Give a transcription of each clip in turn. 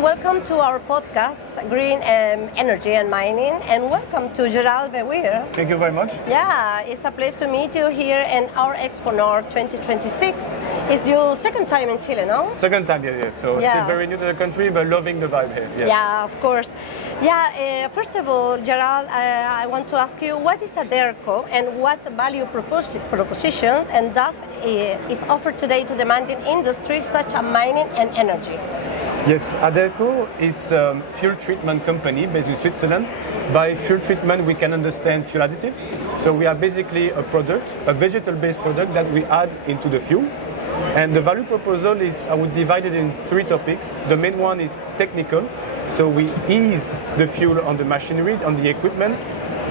welcome to our podcast, Green Energy and Mining, and welcome to Gérald Baiwir. Thank you very much. Yeah, it's a pleasure to meet you here in our Exponor 2026. It's your second time in Chile, no? Second time, yes. So still very new to the country, but loving the vibe here. Yes. Yeah, of course. Yeah, first of all, Gérald, I want to ask you, what is Aderco and what value proposition and thus is offered today to demanding industries such as mining and energy? Yes, Aderco is a fuel treatment company based in Switzerland. By fuel treatment, we can understand fuel additive. So we are basically a product, a vegetal-based product that we add into the fuel. And the value proposal is, I would divide it in three topics. The main one is technical. So we ease the fuel on the machinery, on the equipment.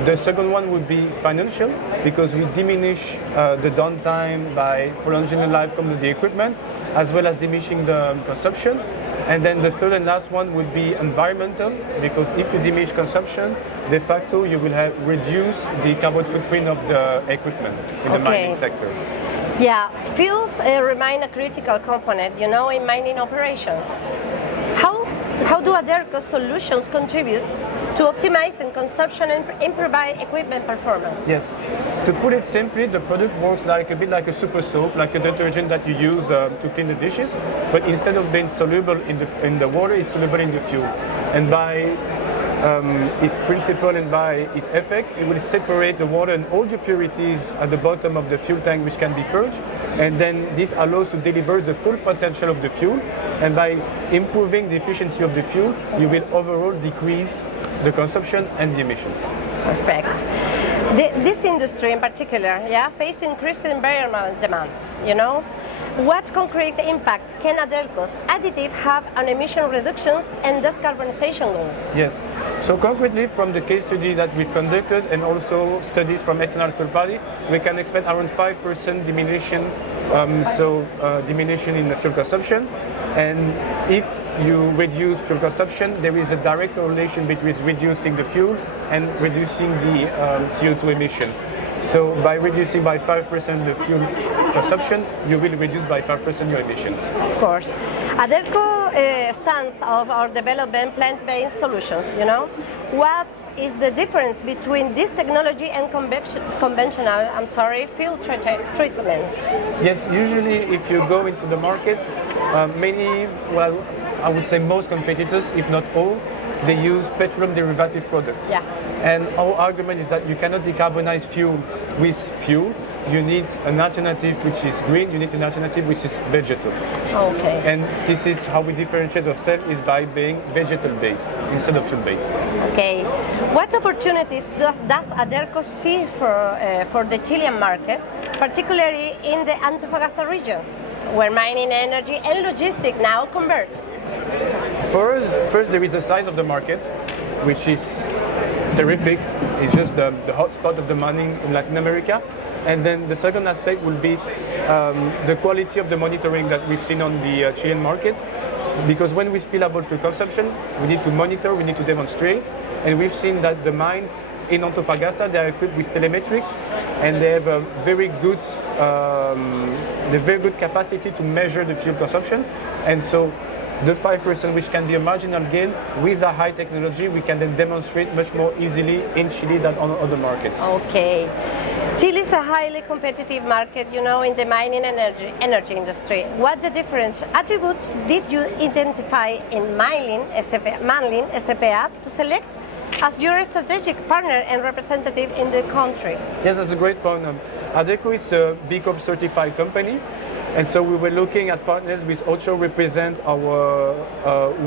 The second one would be financial, because we diminish the downtime by prolonging the lifetime of the equipment, as well as diminishing the consumption. And then the third and last one would be environmental, because if you diminish consumption, de facto you will have reduced the carbon footprint of the equipment in the mining sector. Yeah, fuels remain a critical component, in mining operations. How do Aderco solutions contribute to optimizing consumption and improve equipment performance? Yes. To put it simply, the product works a bit like a super soap, like a detergent that you use to clean the dishes, but instead of being soluble in the water, it's soluble in the fuel. And by its principle and by its effect, it will separate the water and all the impurities at the bottom of the fuel tank, which can be purged. And then this allows to deliver the full potential of the fuel. And by improving the efficiency of the fuel, you will overall decrease the consumption and the emissions. Perfect. This industry in particular, face increased environmental demands, What concrete impact can Aderco's additive have on emission reductions and decarbonization goals? Yes. So concretely, from the case study that we've conducted and also studies from external third party, we can expect around 5% diminution, diminution in the fuel consumption. And if you reduce fuel consumption, there is a direct correlation between reducing the fuel and reducing the CO2 emission. So by reducing by 5% the fuel consumption, you will reduce by 5% your emissions. Of course. Aderco stands of our development plant-based solutions, What is the difference between this technology and conventional, fuel treatments? Yes, usually if you go into the market, I would say most competitors, if not all, they use petroleum derivative products. Yeah. And our argument is that you cannot decarbonize fuel with fuel. You need an alternative which is green, you need an alternative which is vegetal. Okay. And this is how we differentiate ourselves, is by being vegetal-based instead of fuel-based. Okay. What opportunities does Aderco see for the Chilean market, particularly in the Antofagasta region, where mining, energy and logistics now converge? First, there is the size of the market, which is terrific. It's just the hotspot of the mining in Latin America. And then the second aspect will be the quality of the monitoring that we've seen on the Chilean market. Because when we speak about fuel consumption, we need to monitor, we need to demonstrate. And we've seen that the mines in Antofagasta, they are equipped with telemetrics, and they have a very good capacity to measure the fuel consumption. And so the 5%, which can be a marginal gain, with a high technology, we can then demonstrate much more easily in Chile than on other markets. Okay. Chile is a highly competitive market, in the mining energy industry. What the different attributes did you identify in Manlin SPA to select as your strategic partner and representative in the country? Yes, that's a great point. Aderco is a B Corp certified company. And so we were looking at partners which also represent our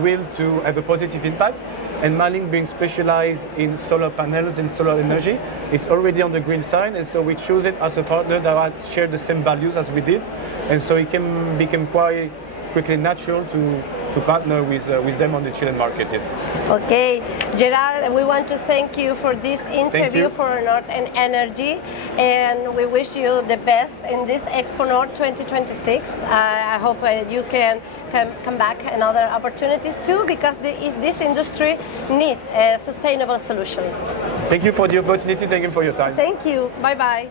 will to have a positive impact. And Manlin, being specialized in solar panels and solar energy, is already on the green side. And so we chose it as a partner that shared the same values as we did. And so it became quite quickly natural to partner with them on the Chilean market. Yes. Okay, Gérald, we want to thank you for this interview for Northern Energy, and we wish you the best in this Exponor 2026. I hope you can come back and other opportunities too, because this industry needs sustainable solutions. Thank you for the opportunity. Thank you for your time. Thank you. Bye bye.